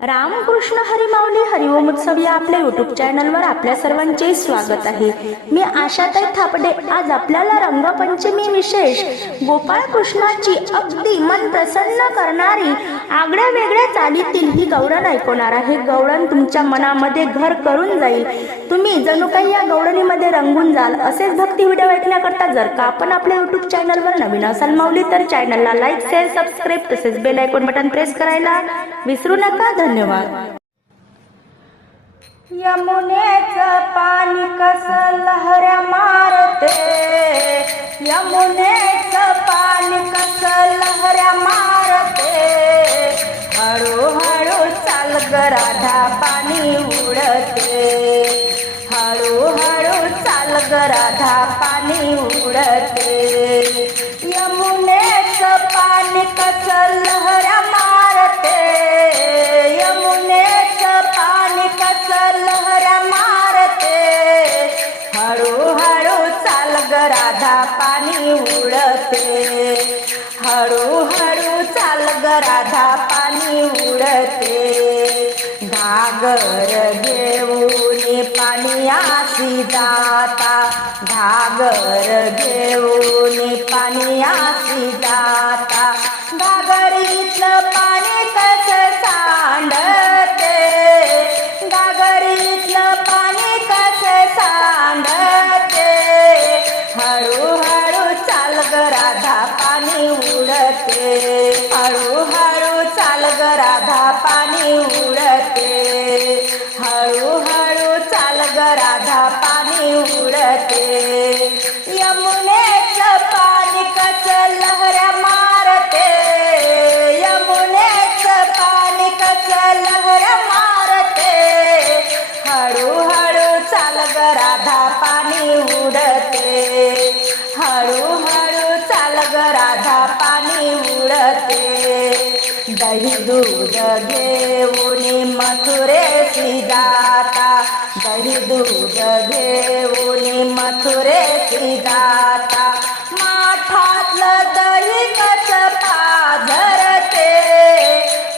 रामकृष्ण हरिमाऊली हरिओम उत्सव या आपल्या युट्यूब चॅनलवर आपल्या सर्वांचे स्वागत आहे. मी आशाताई थापडे. आज आपल्याला रंगपंचमी विशेष गोपाळ कृष्णाची अगदी मन प्रसन्न करणारी आगळ्या वेगळ्या चालीतील ही गौरण ऐकवणार आहे. गौरण तुमच्या मनामध्ये घर करून जाईल. तुम्ही जणू काही या गौरणीमध्ये रंगून जाल. असेच भक्ती व्हिडिओ ऐकण्याकरता जर का आपण आपल्या युट्यूब चॅनलवर नवीन असाल माऊली तर चॅनलला लाईक शेअर सबस्क्राईब तसेच बेल आयकॉन बटन प्रेस करायला विसरू नका. धन्यवाद. यमुनेचं पाणी कस लहऱ्या मारते? यमुनेचं पाणी कस लहऱ्या मारते? गराठा पाणी उडते. हळूहळू चाल गराठा पाणी उडते. यमुनेच पाणी कस लहरा मारते. यमुनेच पाणी कस लहरा मारते. हळूहळू चाल गराधा पाणी उडते. हळूहळू चाल ग पाणी उडते. घागर घेऊन पाणी आसी जाता घागर घेऊन पाणी जाता घागरीतलं पाणी कसं सांडते? घागरीतलं पाणी कसं सांडते? हळूहळू चाल राधा पाणी उडते. हळूहळू चाल राधा पाणी उडते. राधा पाणी उडते. यमुनेच पाणी कस लहऱ्या मारते. यमुनेचं पाणी कस लहऱ्या मारते. हळूहळू चाल ग राधा पाणी उडते. हळूहळू चाल ग राधा पाणी उडते. दही दूध घेऊन मथुरे जाता. दही दूध घेऊन मथुरेशी जाता माठातलं दही कस पाझरते?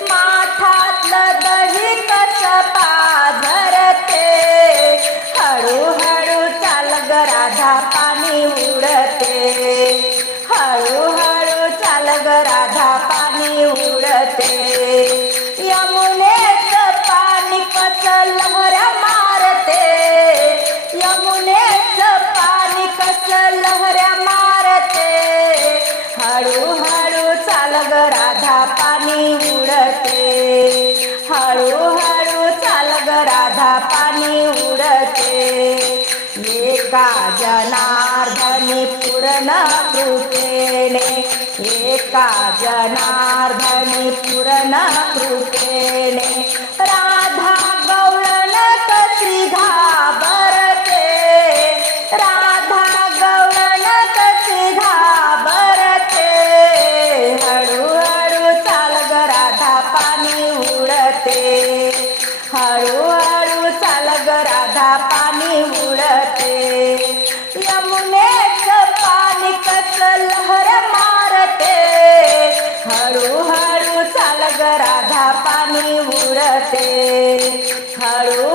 माठातलं दही कस पाझरते? हळूहळू चाल ग राधा पाणी उडते. हळूहळू चाल ग राधा पाणी उडते. पाणी उडते. हळूहळू चाल ग राधा पाणी उडते. एका जनार्दनी पूर्ण कृपेने एका जनार्दनी पूर्ण कृपेने राधा हळूहळू चाल ग राधा पाणी उडते. यमुनेच पाणी कस लहर मारते. हळूहळू चाल ग राधा पाणी उडते. हळू